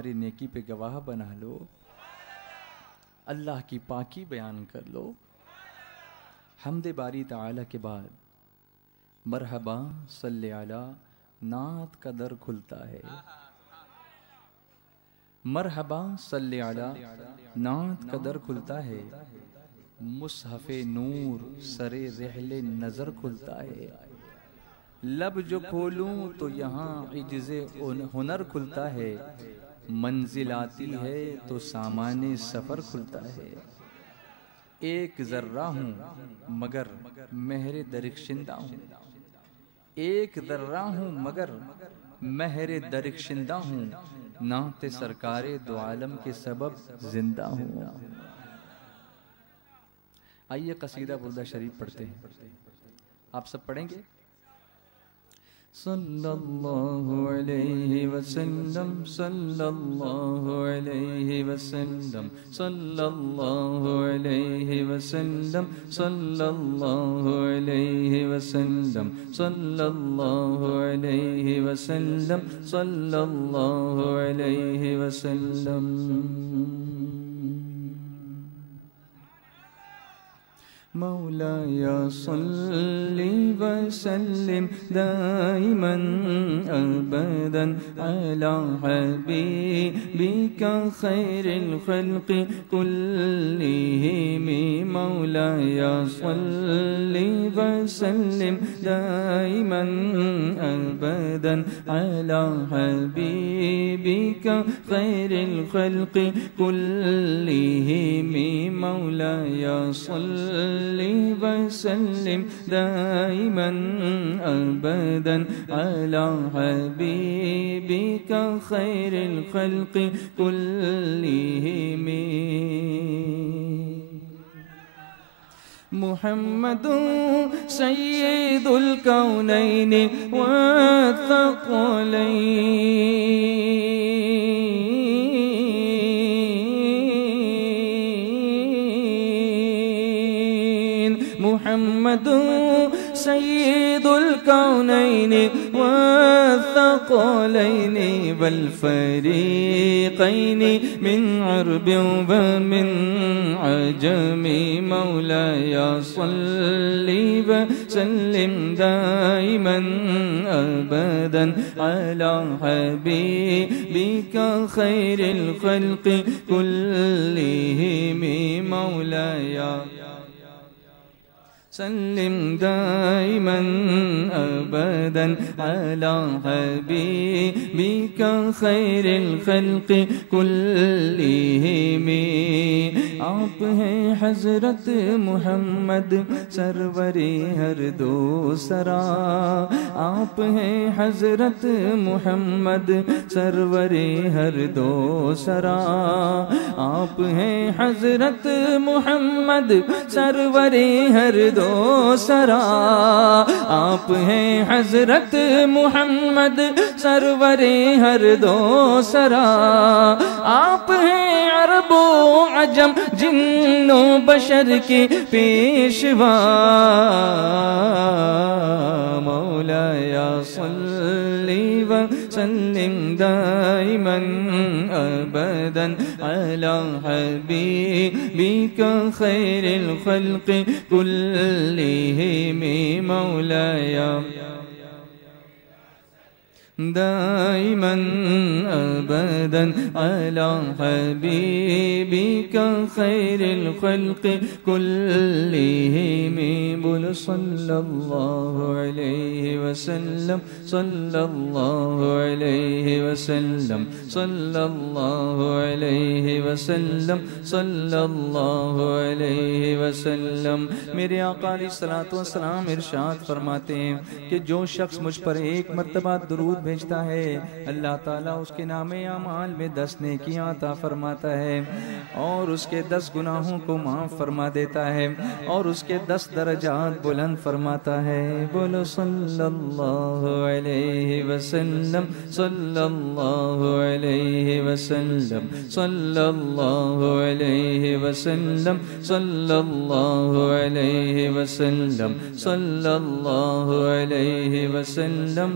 ہماری نیکی پہ گواہ بنا لو، اللہ کی پاکی بیان کر لو۔ حمد باری تعالی کے بعد مرحبا صلی علی نعت کا در کھلتا ہے، مرحبا صلی علی نعت کا در کھلتا ہے، مصحف نور سر رحل نظر کھلتا ہے، لب جو کھولوں تو یہاں عجز ہنر کھلتا ہے، منزل آتی ہے تو سامان سفر کھلتا ہے، ایک ذرہ ہوں مگر مہر درخشندہ ہوں، ایک ذرہ ہوں مگر مہر درخشندہ ہوں، نعت سرکار دو عالم کے سبب زندہ ہوں۔ آئیے قصیدہ بردہ شریف پڑھتے ہیں، آپ سب پڑھیں گے؟ صلی اللہ علیہ وسلم صلی اللہ علیہ وسلم صلی اللہ علیہ وسلم صلی اللہ علیہ وسلم صلی اللہ علیہ وسلم صلی اللہ علیہ وسلم۔ مولاي صل وسلم دائما أبدا على حبيبك خير الخلق كلهم، مولاي صل وسلم دائما أبدا على حبيبك خير الخلق كلهم، مولاي صل وسلم دائما أبدا على حبيبك خير الخلق كلهم، محمد سيد الكونين والثقلين، محمد سيد الكونين والثقلين والفريقين من عرب ومن عجم، مولاي صل وسلم دائما أبدا على حبيبك خير الخلق كلهم، مولاي سلم دائما أبدا على حبيبك خير الخلق كلهم، آپ ہیں حضرت محمد سرور ہر دو سرا، آپ ہیں حضرت محمد سرور ہر دو سرا، آپ ہیں حضرت محمد سرور ہر دو سرا، آپ ہیں حضرت محمد سرور ہر دو سرا، آپ ہیں عرب و عجم جن و بشر کی پیشوا، مولاي صل وسلم دائما أبدا على حبيبك خير الخلق كلهم، مولاي دائما أبدا على حبيبك خير الخلق كلهم، بول صلى الله عليه وسلم صلى الله عليه وسلم صلى الله عليه وسلم صلى الله عليه وسلم۔ میرے آقا علیہ الصلوۃ والسلام ارشاد فرماتے ہیں کہ جو شخص مجھ پر ایک مرتبہ درود بھیجتا ہے اللہ تعالیٰ اس کے نام اعمال میں 10 نیکیاں عطا فرماتا ہے، اور اس کے 10 گناہوں کو معاف فرما دیتا ہے، اور اس کے 10 درجات بلند فرماتا ہے۔ بولو صلی اللہ علیہ وسلم صلی اللہ علیہ وسلم صلی اللہ علیہ وسلم صلی اللہ علیہ وسلم صلی اللہ علیہ وسلم۔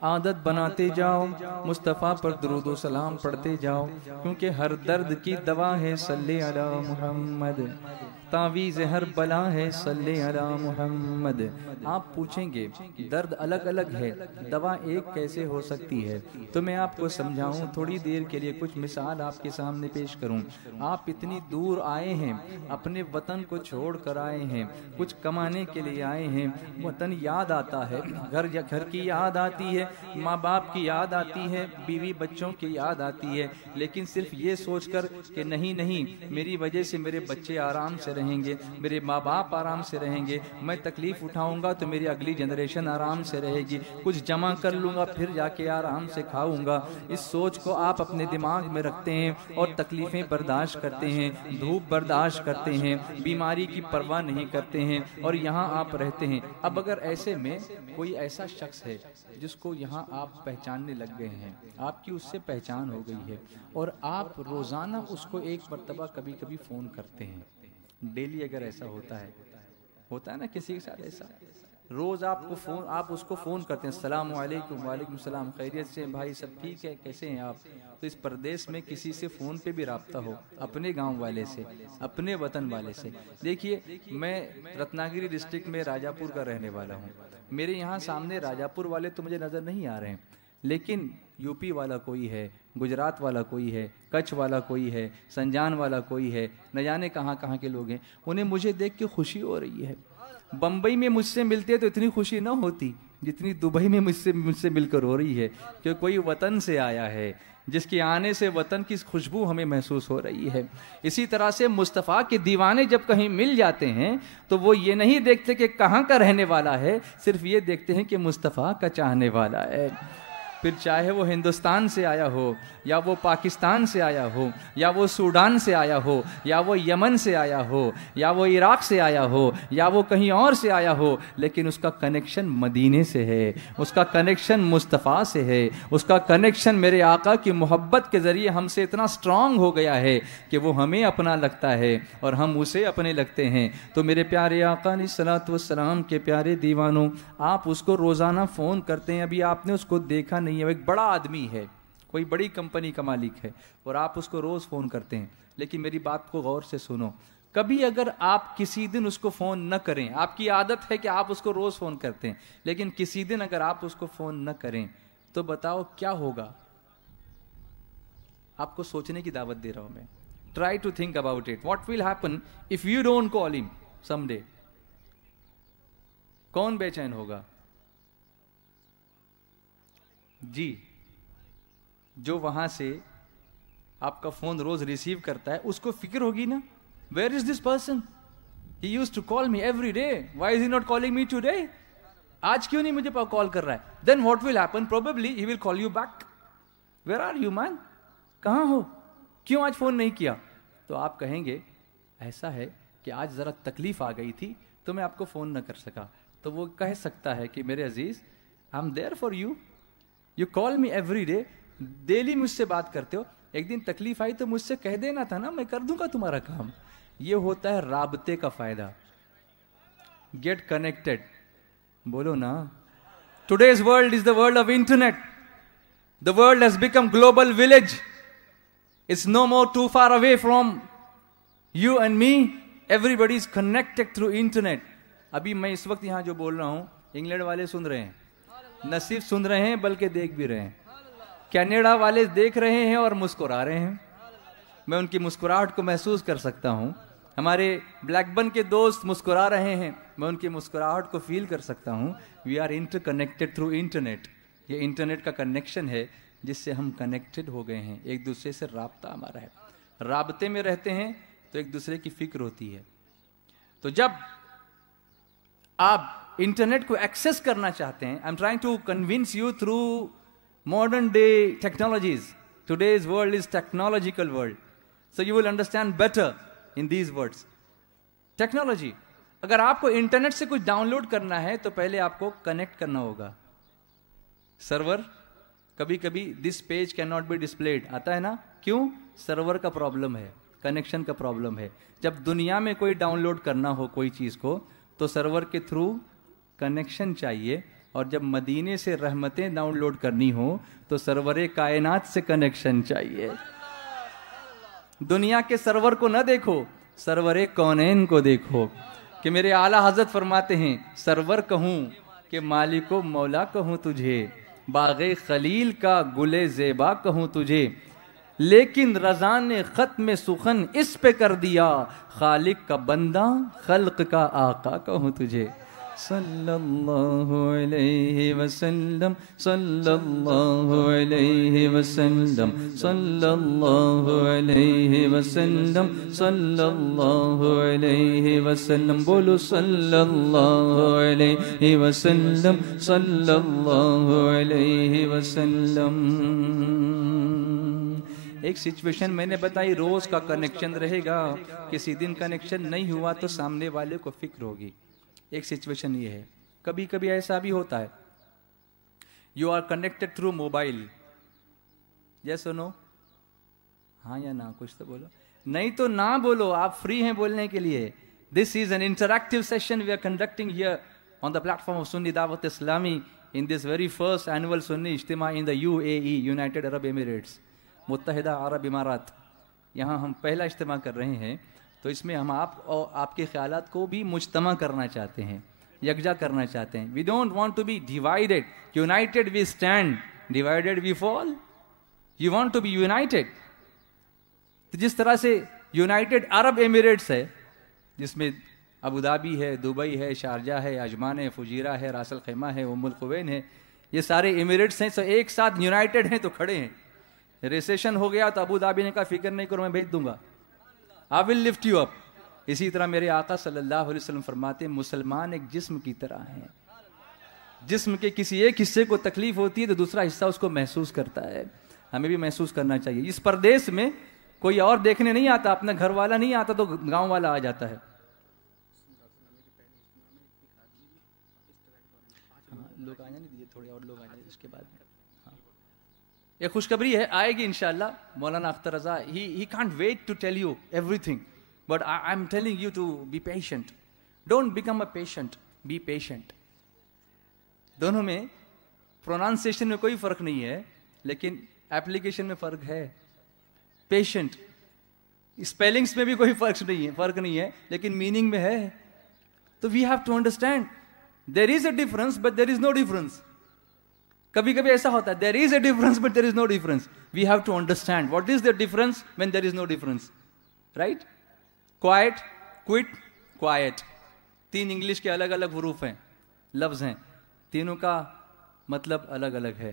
عادت بناتے جاؤ، مصطفیٰ پر درود و سلام پڑھتے جاؤ، کیونکہ ہر درد کی دوا ہے صلی علی محمد، تعویذ ہر بلا ہے صلی علی محمد۔ آپ پوچھیں گے درد الگ الگ ہے، دوا ایک کیسے ہو سکتی ہے؟ تو میں آپ کو سمجھاؤں، تھوڑی دیر کے لیے کچھ مثال آپ کے سامنے پیش کروں۔ آپ اتنی دور آئے ہیں، اپنے وطن کو چھوڑ کر آئے ہیں، کچھ کمانے کے لیے آئے ہیں، وطن یاد آتا ہے، گھر کی یاد آتی ہے، ماں باپ کی یاد آتی ہے، بیوی بچوں کی یاد آتی ہے، لیکن صرف یہ سوچ کر کہ نہیں میری وجہ سے میرے بچے آرام سے رہیں گے، میرے ماں باپ آرام سے رہیں گے، میں تکلیف اٹھاؤں گا تو میری اگلی جنریشن آرام سے رہے گی، کچھ جمع کر لوں گا پھر جا کے آرام سے کھاؤں گا، اس سوچ کو آپ اپنے دماغ میں رکھتے ہیں اور تکلیفیں برداشت کرتے ہیں، دھوپ برداشت کرتے ہیں، بیماری کی پرواہ نہیں کرتے ہیں، اور یہاں آپ رہتے ہیں۔ اب اگر ایسے میں کوئی ایسا شخص ہے جس کو یہاں آپ پہچاننے لگ گئے ہیں، آپ کی اس سے پہچان ہو گئی ہے، اور آپ روزانہ اس کو ایک مرتبہ کبھی کبھی فون کرتے ہیں، ڈیلی اگر ایسا ہوتا ہے نا کسی کے ساتھ ایسا، روز آپ اس کو فون کرتے ہیں، السلام علیکم، وعلیکم السلام، خیریت سے بھائی، سب ٹھیک ہے، کیسے ہیں آپ؟ تو اس پردیس میں کسی سے فون پہ بھی رابطہ ہو، اپنے گاؤں والے سے، اپنے وطن والے سے۔ دیکھیے میں رتناگری ڈسٹرکٹ میں راجہ پور کا رہنے والا ہوں، میرے یہاں سامنے راجہ پور والے تو مجھے نظر نہیں آ رہے ہیں، لیکن یو پی والا کوئی ہے، گجرات والا کوئی ہے، کچھ والا کوئی ہے، سنجان والا کوئی ہے، نہ جانے کہاں کہاں کے لوگ ہیں، انہیں مجھے دیکھ کے خوشی ہو رہی ہے۔ بمبئی میں مجھ سے ملتے تو اتنی خوشی نہ ہوتی جتنی دبئی میں مجھ سے مل کر ہو رہی ہے، کہ کوئی وطن سے آیا ہے، جس کے آنے سے وطن کی خوشبو ہمیں محسوس ہو رہی ہے۔ اسی طرح سے مصطفیٰ کے دیوانے جب کہیں مل جاتے ہیں تو وہ یہ نہیں دیکھتے کہ کہاں کا رہنے والا ہے، صرف یہ دیکھتے ہیں کہ مصطفیٰ کا چاہنے والا ہے۔ پھر چاہے وہ ہندوستان سے آیا ہو، یا وہ پاکستان سے آیا ہو، یا وہ سوڈان سے آیا ہو، یا وہ یمن سے آیا ہو، یا وہ عراق سے آیا ہو، یا وہ کہیں اور سے آیا ہو، لیکن اس کا کنیکشن مدینے سے ہے، اس کا کنیکشن مصطفیٰ سے ہے، اس کا کنیکشن میرے آقا کی محبت کے ذریعے ہم سے اتنا سٹرونگ ہو گیا ہے کہ وہ ہمیں اپنا لگتا ہے اور ہم اسے اپنے لگتے ہیں۔ تو میرے پیارے آقا علیہ الصلوۃ والسلام کے پیارے دیوانوں، آپ اس کو روزانہ فون کرتے ہیں، ابھی آپ نے اس کو دیکھا نہیں ہے، وہ ایک بڑا آدمی ہے، کوئی بڑی کمپنی کا مالک ہے، اور آپ اس کو روز فون کرتے ہیں، لیکن میری بات کو غور سے سنو، کبھی اگر آپ کسی دن اس کو فون نہ کریں، آپ کی عادت ہے کہ آپ اس کو روز فون کرتے ہیں، لیکن کسی دن اگر آپ اس کو فون نہ کریں تو بتاؤ کیا ہوگا؟ آپ کو سوچنے کی دعوت دے رہا ہوں میں۔ Try to think about it, what will happen if you don't call him some day? کون بے چین ہوگا؟ جی، جو وہاں سے آپ کا فون روز ریسیو کرتا ہے اس کو فکر ہوگی نا، where is this person, he used to call me every day, why is he not calling me today? آج کیوں نہیں مجھے کال کر رہا ہے؟ Then what will happen? Probably he will call you back, where are you man, کہاں ہو، کیوں آج فون نہیں کیا؟ تو آپ کہیں گے ایسا ہے کہ آج ذرا تکلیف آ گئی تھی تو میں آپ کو فون نہ کر سکا۔ تو وہ کہہ سکتا ہے کہ میرے عزیز، I am there for you, you call me every day, daily مجھ سے بات کرتے ہو، ایک دن تکلیف آئی تو مجھ سے کہہ دینا تھا نا، میں کر دوں گا تمہارا کام۔ یہ ہوتا ہے رابطے کا فائدہ۔ گیٹ کنیکٹڈ، بولو نا۔ Today's world is the world of internet, the world has become global village, it's no more too far away from you and me, everybody is connected through internet. ابھی میں اس وقت یہاں جو بول رہا ہوں، انگلینڈ والے سن رہے ہیں، نہ صرف سن رہے ہیں بلکہ دیکھ بھی رہے ہیں، کینیڈا والے دیکھ رہے ہیں اور مسکرا رہے ہیں، میں ان کی مسکراہٹ کو محسوس کر سکتا ہوں، ہمارے بلیک بن کے دوست مسکرا رہے ہیں، میں ان کی مسکراہٹ کو فیل کر سکتا ہوں۔ We are interconnected through internet, یہ انٹرنیٹ کا کنیکشن ہے جس سے ہم کنیکٹڈ ہو گئے ہیں، ایک دوسرے سے رابطہ ہمارا ہے، رابطے میں رہتے ہیں تو ایک دوسرے کی فکر ہوتی ہے۔ تو جب آپ انٹرنیٹ کو ایکسس کرنا چاہتے ہیں، I am trying to convince you through modern day technologies. Today's world is technological world. So you will understand better in these words. Technology. اگر آپ کو انٹرنیٹ سے کچھ ڈاؤن لوڈ کرنا ہے تو پہلے آپ کو کنیکٹ کرنا ہوگا۔ سرور کبھی کبھی this page can not be displayed آتا ہے نا، کیوں؟ سرور کا پرابلم ہے، کنیکشن کا پرابلم ہے۔ جب دنیا میں کوئی ڈاؤن لوڈ کرنا ہو کوئی چیز کو تو سرور کے تھرو کنیکشن چاہیے، اور جب مدینے سے رحمتیں ڈاؤن لوڈ کرنی ہو تو سرور کائنات سے کنیکشن چاہیے. دنیا کے سرور کو نہ دیکھو, سرور کونین کو دیکھو. کہ میرے اعلیٰ حضرت فرماتے ہیں سرور کہوں کہ مالک و مولا کہوں تجھے, باغ خلیل کا گل زیبا کہوں تجھے, لیکن رضا نے ختم سخن اس پہ کر دیا, خالق کا بندہ خلق کا آقا کہوں تجھے. صلی اللہ علیہ وسلم, صلی اللہ علیہ وسلم, صلی اللہ علیہ وسلم, صلی اللہ علیہ وسلم. بولو صلی اللہ علیہ وسلم, صلی اللہ علیہ وسلم. ایک سچویشن میں نے بتائی, روز کا کنیکشن رہے گا, کسی دن کنیکشن نہیں ہوا تو سامنے والے کو فکر ہوگی. ایک سچویشن یہ ہے, کبھی کبھی ایسا بھی ہوتا ہے, you are connected through mobile. Yes اور نو, ہاں یا نہ, کچھ تو بولو, نہیں تو نہ بولو, آپ فری ہیں بولنے کے لیے. This is an interactive session we are conducting here on the platform of Sunni Dawat Islami in this very first annual Sunni Ijtema in the UAE, united Arab Emirates, متحدہ عرب امارات. یہاں ہم پہلا اجتماع کر رہے ہیں, تو اس میں ہم آپ کے خیالات کو بھی مجتمع کرنا چاہتے ہیں, یکجا کرنا چاہتے ہیں. We don't want to be divided. United we stand, divided we fall. You want to be united. تو جس طرح سے یونائٹیڈ عرب ایمریٹس ہے, جس میں ابو دھابی ہے, دبئی ہے, شارجہ ہے, عجمان ہے, فجیرہ ہے, راس الخیمہ ہے, ام القوین ہے, یہ سارے ایمریٹس ہیں, سو ایک ساتھ یونائٹیڈ ہیں تو کھڑے ہیں. ریسیشن ہو گیا تو ابو دھابی نے کہا فکر نہیں کرو, میں بھیج دوں گا, I will lift you up. اسی طرح میرے آقا صلی اللہ علیہ وسلم فرماتے ہیں مسلمان ایک جسم کی طرح ہیں. جسم کے کسی ایک حصے کو تکلیف ہوتی ہے تو دوسرا حصہ اس کو محسوس کرتا ہے. ہمیں بھی محسوس کرنا چاہیے. اس پردیس میں کوئی اور دیکھنے نہیں آتا, اپنا گھر والا نہیں آتا تو گاؤں والا آ جاتا ہے. لوگ آنے نہیں دیے, تھوڑے اور لوگ آ جائیں اس کے بعد. یہ خوشخبری ہے, آئے گی انشاءاللہ. مولانا اختر رضا, he can't wait to tell you everything, but I'm telling you to be patient. Don't become a patient, be patient. دونوں میں پرونانسیشن میں کوئی فرق نہیں ہے, لیکن ایپلیکیشن میں فرق ہے. پیشنٹ اسپیلنگس میں بھی کوئی فرق نہیں ہے, لیکن میننگ میں ہے. تو we have to understand there is a difference but there is no difference. کبھی کبھی ایسا ہوتا ہے, there is a difference but there is no difference. We have to understand what is the difference when there is no difference, right? Quiet, quit, quiet. 3 English کے الگ الگ حروف ہیں, لفظ ہیں, تینوں کا مطلب الگ الگ ہے.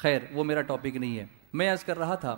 خیر وہ میرا ٹاپک نہیں ہے. میں عرض کر رہا تھا